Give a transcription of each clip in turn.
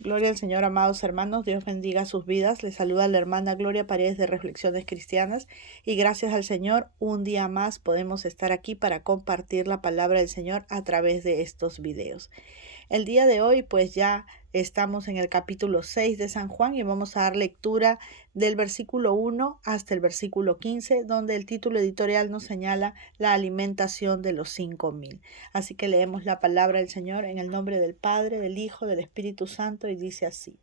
Gloria al Señor, amados hermanos, Dios bendiga sus vidas. Les saluda la hermana Gloria Paredes de Reflexiones Cristianas y gracias al Señor un día más podemos estar aquí para compartir la palabra del Señor a través de estos videos. El día de hoy pues ya estamos en el capítulo 6 de San Juan y vamos a dar lectura del versículo 1 hasta el versículo 15, donde el título editorial nos señala la alimentación de los 5.000. Así que leemos la palabra del Señor en el nombre del Padre, del Hijo, del Espíritu Santo y dice así.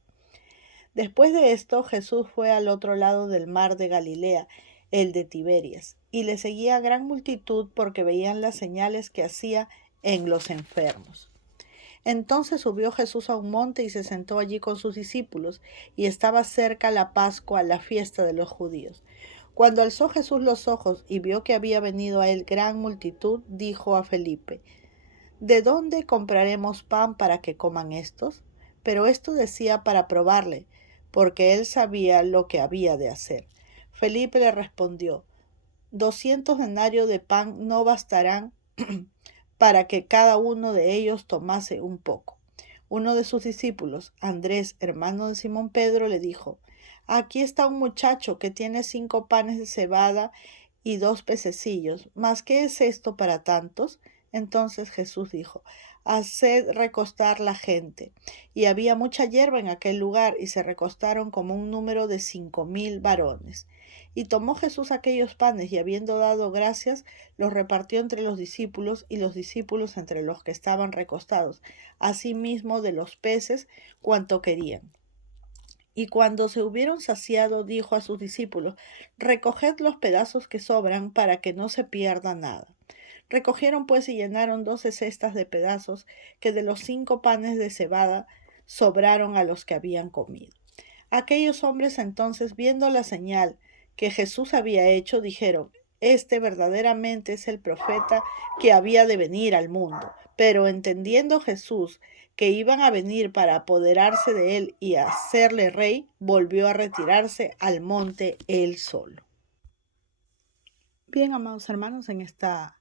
Después de esto, Jesús fue al otro lado del mar de Galilea, el de Tiberias, y le seguía gran multitud porque veían las señales que hacía en los enfermos. Entonces subió Jesús a un monte y se sentó allí con sus discípulos, y estaba cerca la Pascua, la fiesta de los judíos. Cuando alzó Jesús los ojos y vio que había venido a él gran multitud, dijo a Felipe: ¿De dónde compraremos pan para que coman estos? Pero esto decía para probarle, porque él sabía lo que había de hacer. Felipe le respondió: 200 denarios de pan no bastarán para que cada uno de ellos tomase un poco. Uno de sus discípulos, Andrés, hermano de Simón Pedro, le dijo: Aquí está un muchacho que tiene 5 panes de cebada y 2 pececillos, ¿mas qué es esto para tantos? Entonces Jesús dijo: Haced recostar la gente. Y había mucha hierba en aquel lugar, y se recostaron como un número de 5.000 varones. Y tomó Jesús aquellos panes, y habiendo dado gracias, los repartió entre los discípulos, y los discípulos entre los que estaban recostados, asimismo de los peces cuanto querían. Y cuando se hubieron saciado, dijo a sus discípulos: Recoged los pedazos que sobran, para que no se pierda nada. Recogieron pues y llenaron 12 cestas de pedazos, que de los 5 panes de cebada sobraron a los que habían comido. Aquellos hombres entonces, viendo la señal que Jesús había hecho, dijeron: Este verdaderamente es el profeta que había de venir al mundo. Pero entendiendo Jesús que iban a venir para apoderarse de él y hacerle rey, volvió a retirarse al monte él solo. Bien, amados hermanos, en esta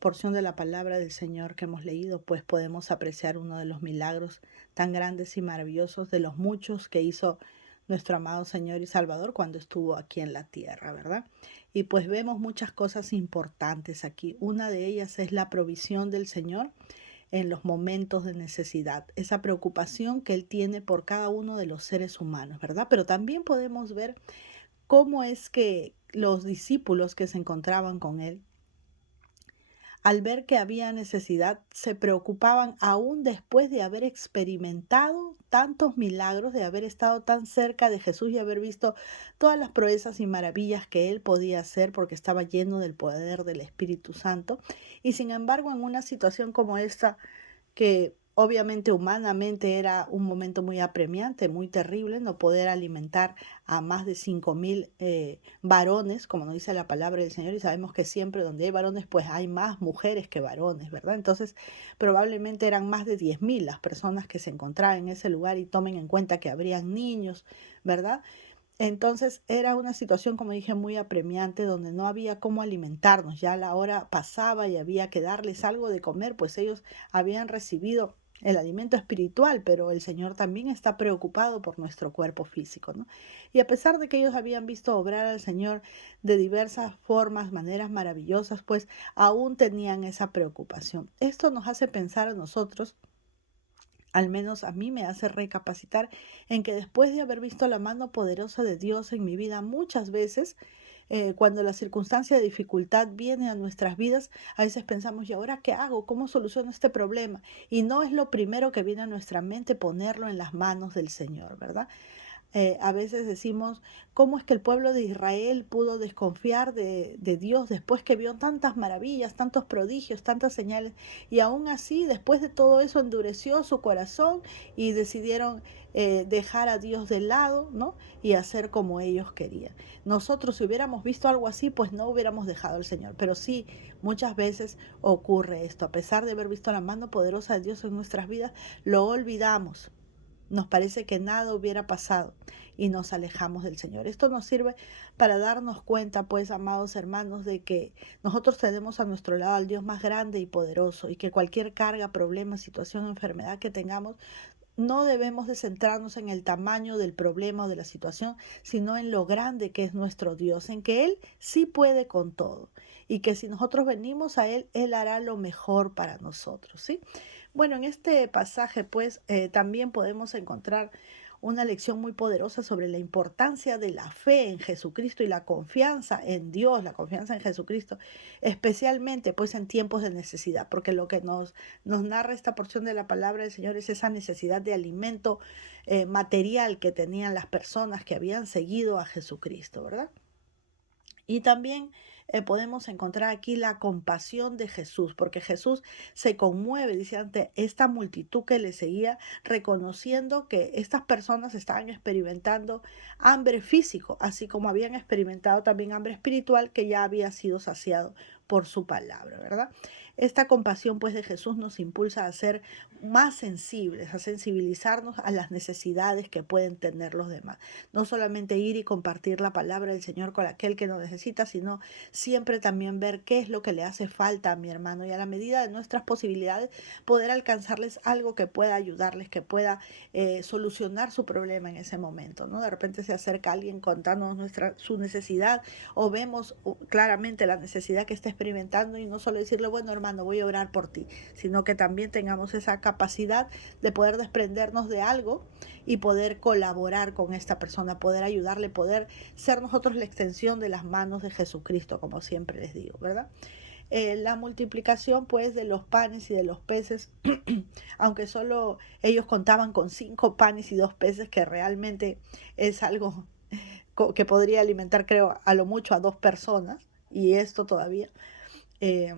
porción de la palabra del Señor que hemos leído, pues podemos apreciar uno de los milagros tan grandes y maravillosos de los muchos que hizo nuestro amado Señor y Salvador cuando estuvo aquí en la tierra, ¿verdad? Y pues vemos muchas cosas importantes aquí. Una de ellas es la provisión del Señor en los momentos de necesidad, esa preocupación que Él tiene por cada uno de los seres humanos, ¿verdad? Pero también podemos ver cómo es que los discípulos que se encontraban con Él, al ver que había necesidad, se preocupaban aún después de haber experimentado tantos milagros, de haber estado tan cerca de Jesús y haber visto todas las proezas y maravillas que él podía hacer porque estaba lleno del poder del Espíritu Santo. Y sin embargo, en una situación como esta, que obviamente humanamente era un momento muy apremiante, muy terrible, no poder alimentar a más de 5.000 varones, como nos dice la palabra del Señor, y sabemos que siempre donde hay varones, pues hay más mujeres que varones, ¿verdad? Entonces, probablemente eran más de 10.000 las personas que se encontraban en ese lugar, y tomen en cuenta que habrían niños, ¿verdad? Entonces era una situación, como dije, muy apremiante, donde no había cómo alimentarnos. Ya la hora pasaba y había que darles algo de comer, pues ellos habían recibido el alimento espiritual, pero el Señor también está preocupado por nuestro cuerpo físico, ¿no? Y a pesar de que ellos habían visto obrar al Señor de diversas formas, maneras maravillosas, pues aún tenían esa preocupación. Esto nos hace pensar a nosotros, al menos a mí me hace recapacitar en que después de haber visto la mano poderosa de Dios en mi vida muchas veces, cuando la circunstancia de dificultad viene a nuestras vidas, a veces pensamos: ¿y ahora qué hago? ¿Cómo soluciono este problema? Y no es lo primero que viene a nuestra mente ponerlo en las manos del Señor, ¿verdad? A veces decimos: ¿cómo es que el pueblo de Israel pudo desconfiar de Dios después que vio tantas maravillas, tantos prodigios, tantas señales? Y aún así, después de todo eso, endureció su corazón y decidieron dejar a Dios de lado, ¿no? Y hacer como ellos querían. Nosotros, si hubiéramos visto algo así, pues no hubiéramos dejado al Señor. Pero sí, muchas veces ocurre esto. A pesar de haber visto la mano poderosa de Dios en nuestras vidas, lo olvidamos. Nos parece que nada hubiera pasado y nos alejamos del Señor. Esto nos sirve para darnos cuenta, pues, amados hermanos, de que nosotros tenemos a nuestro lado al Dios más grande y poderoso, y que cualquier carga, problema, situación, enfermedad que tengamos, no debemos de centrarnos en el tamaño del problema o de la situación, sino en lo grande que es nuestro Dios, en que Él sí puede con todo y que si nosotros venimos a Él, Él hará lo mejor para nosotros, ¿sí? Bueno, en este pasaje, pues, también podemos encontrar una lección muy poderosa sobre la importancia de la fe en Jesucristo y la confianza en Dios, la confianza en Jesucristo, especialmente pues en tiempos de necesidad, porque lo que nos narra esta porción de la palabra del Señor es esa necesidad de alimento material que tenían las personas que habían seguido a Jesucristo, ¿verdad? Y también podemos encontrar aquí la compasión de Jesús, porque Jesús se conmueve, dice, ante esta multitud que le seguía, reconociendo que estas personas estaban experimentando hambre físico, así como habían experimentado también hambre espiritual que ya había sido saciado por su palabra, ¿verdad? Esta compasión pues de Jesús nos impulsa a ser más sensibles, a sensibilizarnos a las necesidades que pueden tener los demás. No solamente ir y compartir la palabra del Señor con aquel que lo necesita, sino siempre también ver qué es lo que le hace falta a mi hermano y a la medida de nuestras posibilidades poder alcanzarles algo que pueda ayudarles, que pueda solucionar su problema en ese momento, ¿no? De repente se acerca alguien contándonos su necesidad o vemos claramente la necesidad que está experimentando y no solo decirle, bueno hermano, voy a orar por ti, sino que también tengamos esa capacidad de poder desprendernos de algo y poder colaborar con esta persona, poder ayudarle, poder ser nosotros la extensión de las manos de Jesucristo, como siempre les digo, ¿verdad? La multiplicación pues de los panes y de los peces, aunque solo ellos contaban con 5 panes y 2 peces, que realmente es algo que podría alimentar, creo, a lo mucho a 2 personas, y esto todavía. Eh,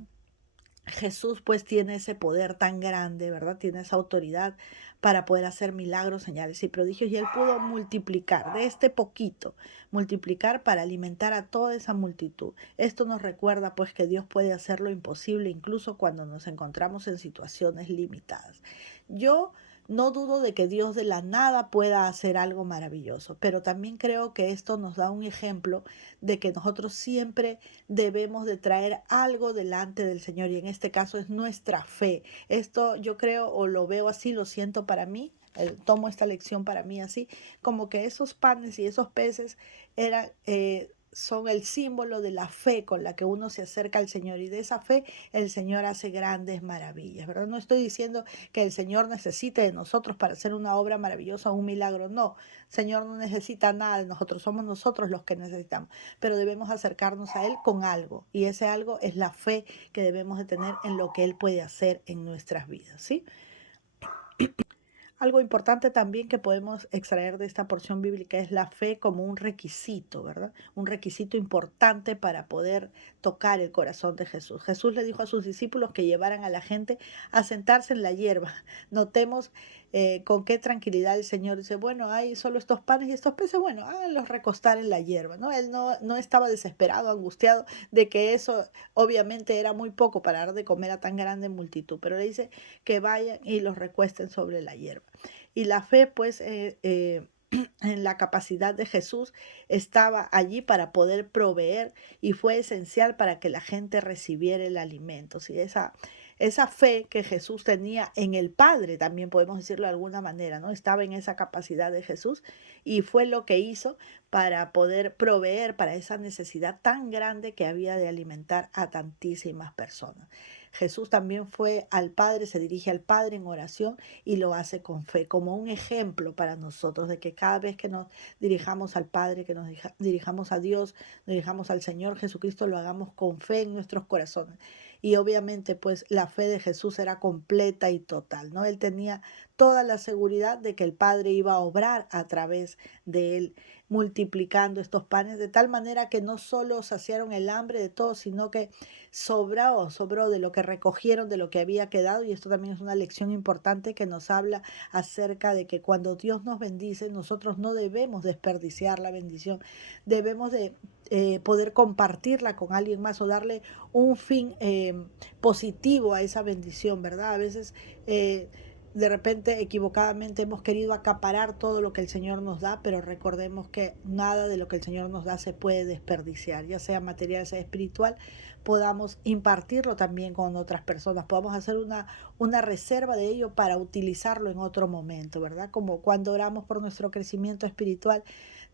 Jesús pues tiene ese poder tan grande, ¿verdad? Tiene esa autoridad para poder hacer milagros, señales y prodigios. Y él pudo multiplicar de este poquito, multiplicar para alimentar a toda esa multitud. Esto nos recuerda pues que Dios puede hacer lo imposible incluso cuando nos encontramos en situaciones limitadas. Yo no dudo de que Dios de la nada pueda hacer algo maravilloso, pero también creo que esto nos da un ejemplo de que nosotros siempre debemos de traer algo delante del Señor y en este caso es nuestra fe. Esto yo creo o lo veo así, lo siento para mí, tomo esta lección para mí así, como que esos panes y esos peces eran son el símbolo de la fe con la que uno se acerca al Señor y de esa fe el Señor hace grandes maravillas, ¿verdad? No estoy diciendo que el Señor necesite de nosotros para hacer una obra maravillosa, un milagro, no, el Señor no necesita nada de nosotros, somos nosotros los que necesitamos, pero debemos acercarnos a Él con algo y ese algo es la fe que debemos de tener en lo que Él puede hacer en nuestras vidas, ¿sí? Algo importante también que podemos extraer de esta porción bíblica es la fe como un requisito, ¿verdad? Un requisito importante para poder tocar el corazón de Jesús. Jesús le dijo a sus discípulos que llevaran a la gente a sentarse en la hierba. Notemos con qué tranquilidad el Señor dice, bueno, hay solo estos panes y estos peces, bueno, háganlos recostar en la hierba, ¿no? Él no estaba desesperado, angustiado de que eso obviamente era muy poco para dar de comer a tan grande multitud, pero le dice que vayan y los recuesten sobre la hierba. Y la fe, pues, en la capacidad de Jesús estaba allí para poder proveer y fue esencial para que la gente recibiera el alimento. ¿Sí? Esa fe que Jesús tenía en el Padre, también podemos decirlo de alguna manera, ¿no? Estaba en esa capacidad de Jesús y fue lo que hizo para poder proveer para esa necesidad tan grande que había de alimentar a tantísimas personas. Jesús también fue al Padre, se dirige al Padre en oración y lo hace con fe, como un ejemplo para nosotros de que cada vez que nos dirijamos al Padre, que nos dirijamos a Dios, nos dirijamos al Señor Jesucristo, lo hagamos con fe en nuestros corazones. Y obviamente pues la fe de Jesús era completa y total, ¿no? Él tenía toda la seguridad de que el Padre iba a obrar a través de él, multiplicando estos panes de tal manera que no solo saciaron el hambre de todos, sino que sobró de lo que recogieron, de lo que había quedado. Y esto también es una lección importante que nos habla acerca de que cuando Dios nos bendice, nosotros no debemos desperdiciar la bendición, debemos de poder compartirla con alguien más o darle un fin positivo a esa bendición, ¿verdad? A veces de repente equivocadamente hemos querido acaparar todo lo que el Señor nos da, pero recordemos que nada de lo que el Señor nos da se puede desperdiciar, ya sea material, sea espiritual, podamos impartirlo también con otras personas, podamos hacer una reserva de ello para utilizarlo en otro momento, ¿verdad? Como cuando oramos por nuestro crecimiento espiritual,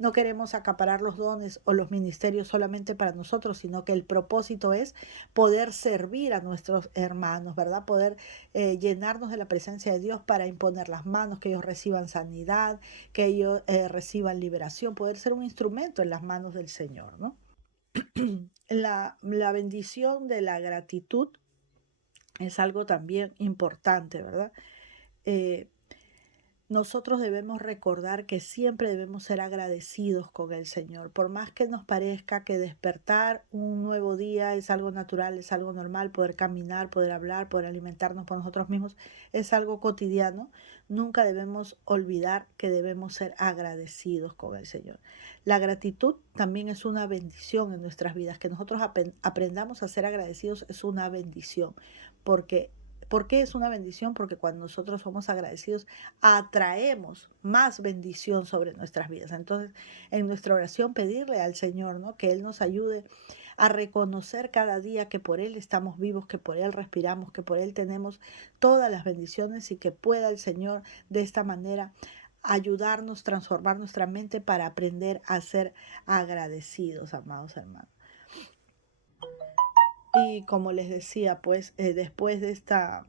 no queremos acaparar los dones o los ministerios solamente para nosotros, sino que el propósito es poder servir a nuestros hermanos, ¿verdad? Poder llenarnos de la presencia de Dios para imponer las manos, que ellos reciban sanidad, que ellos reciban liberación, poder ser un instrumento en las manos del Señor, ¿no? La bendición de la gratitud es algo también importante, ¿verdad? Eh, Nosotros debemos recordar que siempre debemos ser agradecidos con el Señor. Por más que nos parezca que despertar un nuevo día es algo natural, es algo normal, poder caminar, poder hablar, poder alimentarnos por nosotros mismos, es algo cotidiano. Nunca debemos olvidar que debemos ser agradecidos con el Señor. La gratitud también es una bendición en nuestras vidas. Que nosotros aprendamos a ser agradecidos es una bendición, porque ¿por qué es una bendición? Porque cuando nosotros somos agradecidos, atraemos más bendición sobre nuestras vidas. Entonces, en nuestra oración, pedirle al Señor, ¿no?, que Él nos ayude a reconocer cada día que por Él estamos vivos, que por Él respiramos, que por Él tenemos todas las bendiciones, y que pueda el Señor de esta manera ayudarnos, transformar nuestra mente para aprender a ser agradecidos, amados hermanos. Y como les decía, pues después de esta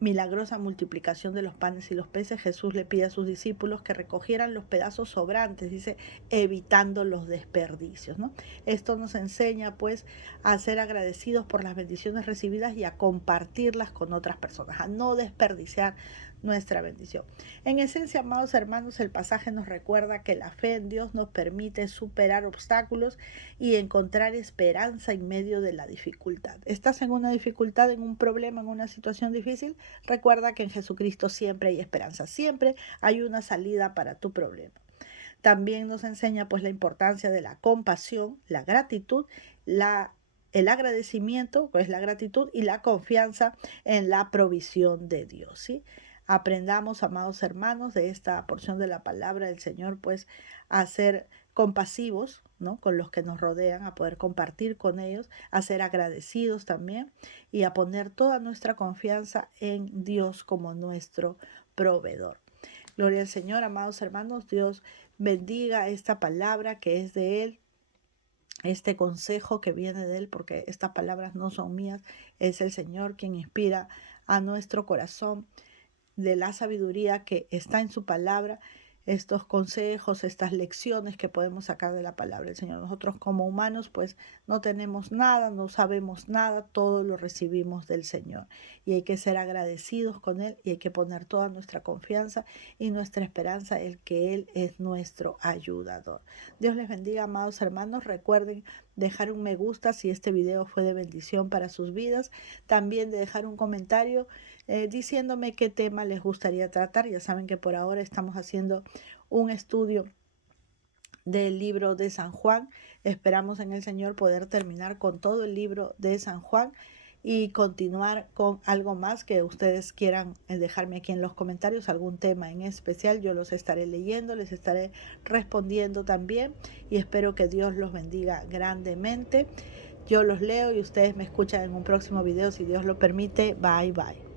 milagrosa multiplicación de los panes y los peces, Jesús le pide a sus discípulos que recogieran los pedazos sobrantes, dice, evitando los desperdicios, ¿no? Esto nos enseña pues a ser agradecidos por las bendiciones recibidas y a compartirlas con otras personas, a no desperdiciar nuestra bendición. En esencia, amados hermanos, el pasaje nos recuerda que la fe en Dios nos permite superar obstáculos y encontrar esperanza en medio de la dificultad. ¿Estás en una dificultad, en un problema, en una situación difícil? Recuerda que en Jesucristo siempre hay esperanza, siempre hay una salida para tu problema. También nos enseña pues la importancia de la compasión, la gratitud, el agradecimiento, pues la gratitud, y la confianza en la provisión de Dios, ¿sí? Aprendamos, amados hermanos, de esta porción de la palabra del Señor, pues a ser compasivos, ¿no?, con los que nos rodean, a poder compartir con ellos, a ser agradecidos también, y a poner toda nuestra confianza en Dios como nuestro proveedor. Gloria al Señor, amados hermanos. Dios bendiga esta palabra que es de Él, este consejo que viene de Él, porque estas palabras no son mías, es el Señor quien inspira a nuestro corazón de la sabiduría que está en su palabra, estos consejos, estas lecciones que podemos sacar de la palabra del Señor. Nosotros como humanos pues no tenemos nada, no sabemos nada, todo lo recibimos del Señor, y hay que ser agradecidos con Él, y hay que poner toda nuestra confianza y nuestra esperanza en que Él es nuestro ayudador. Dios les bendiga, amados hermanos. Recuerden dejar un me gusta si este video fue de bendición para sus vidas, también de dejar un comentario diciéndome qué tema les gustaría tratar. Ya saben que por ahora estamos haciendo un estudio del libro de San Juan. Esperamos en el Señor poder terminar con todo el libro de San Juan y continuar con algo más que ustedes quieran dejarme aquí en los comentarios, algún tema en especial. Yo los estaré leyendo, les estaré respondiendo también, y espero que Dios los bendiga grandemente. Yo los leo y ustedes me escuchan en un próximo video, si Dios lo permite. Bye, bye.